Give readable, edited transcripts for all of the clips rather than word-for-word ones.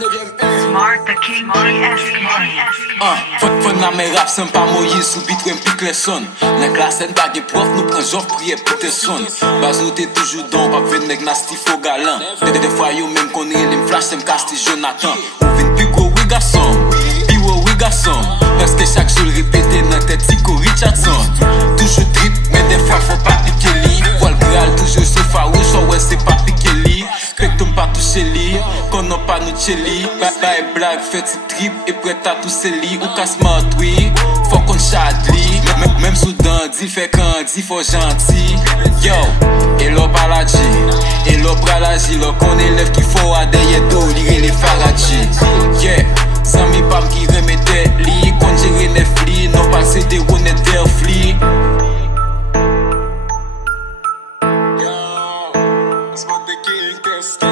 Smart the King DSK. Fon nan men rap sen pa Moïse sou bit wè mpik le son. Nan klasen bagye prof nou pren jof priye pou te son. Baz nou te toujou don pap ven neg nasty fo galan. De fwa yo menm kon relim flash sem kasti Jonathan. Ou vin pi go we gason, pi we gason. Preske chak jol repete nan tet Zico Richardson. Toujou trip men de fwa fò pa pike li. Voil gral toujou se farouch so wè se pa pike li. Pek tom pa touche li, konon pa nou tche li. Bay blag fet si trip e prêt à touche li. Ou ka smart oui, fò kon chad li. Mem sou dandi fè kandi fò janti. Yo, e lo balaji, e lo bralaji. Lo kon elev ki fò adeye do lire le faraji. Yeah, san mi pam ki remete li. Kon jere nef li, non pa se de wone der fli. Smart the King DSK.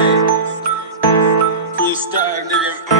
Freestyle nigga.